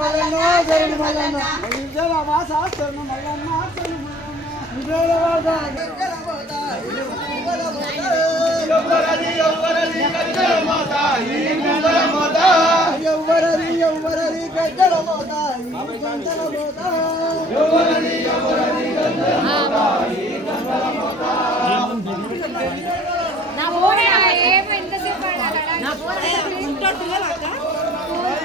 మల్లన్న శరణు మల్లన్న. విజయ వాస శరణు మల్లన్న శరణు మల్లన్న విజయ వాస గగ్గల పోత ఎవ్వరది ఎవ్వరది గగ్గల మోత ఈ గగ్గల మోత ఎవ్వరది ఎవ్వరది గగ్గల మోత ఈ గగ్గల మోత ఎవ్వరది ఎవ్వరది నా ఫోన్ ఏం ఎంతసేపు ఆడాలి? నా ఫోన్ మల్లన్న శరణు మల్లన్న విజయవాస శరణు మల్లన్న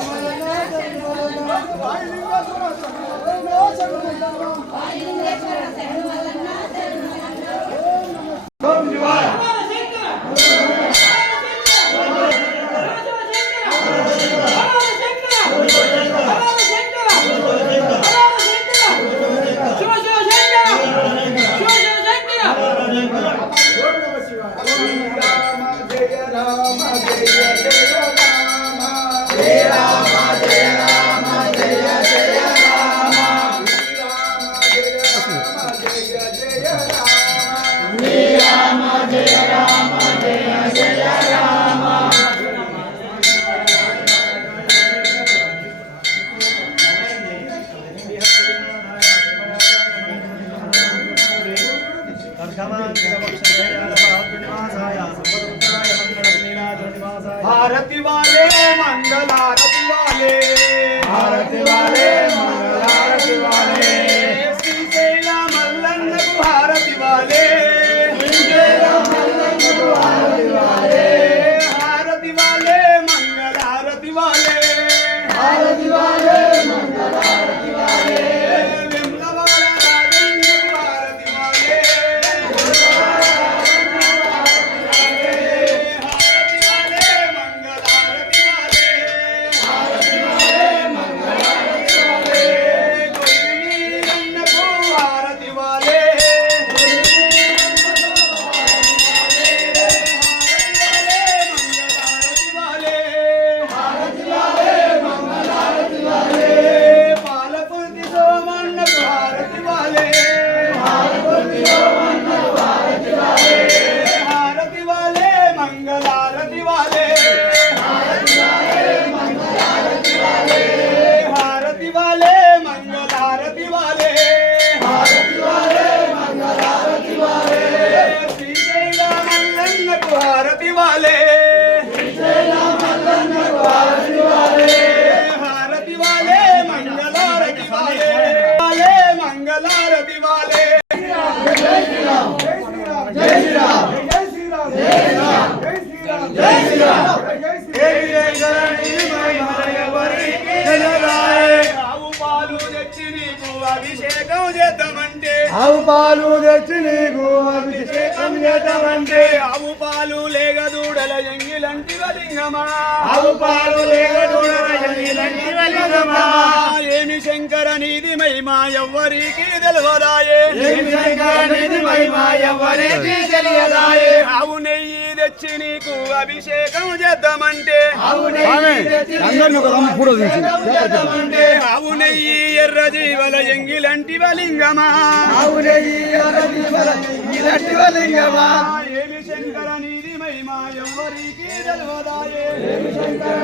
ఓం నమః శివాయ లింగేశ్వర శరణు మల్లన్న भारती वाले मंगल आरती वाले ఆవు పాలు తెచ్చి నీకు అభిషేకం చేద్దామంటే ఆవు పాలు లేగ దూడల ఎంగిలంటి వలింగమా ఆవు పాలు లేక దూడల ఎంగిలంటి వలింగమా. ఏమి శంకర నీది మహిమా ఎవ్వరికి తెలియదాయే ఏమి శంకరునిది మహిమ ఎవ్వరికీ తెలియదాయే. ఆవు నెయ్యి తెచ్చి నీకు అభిషేకం చేద్దామంటే ఆవు నెయ్యి తెచ్చి నీకు చేద్దామంటే ఆవు నెయ్యి ఎర్ర జీవల ఎంగిలంటి వలింగమా ఆవు నెయ్యి అరటి వల ఇలాంటి వలింగమా. ఏమి శంకర నీది మహిమా ఎవ్వరికి తెలియదాయే. మహిమ ఎవ్వరికీ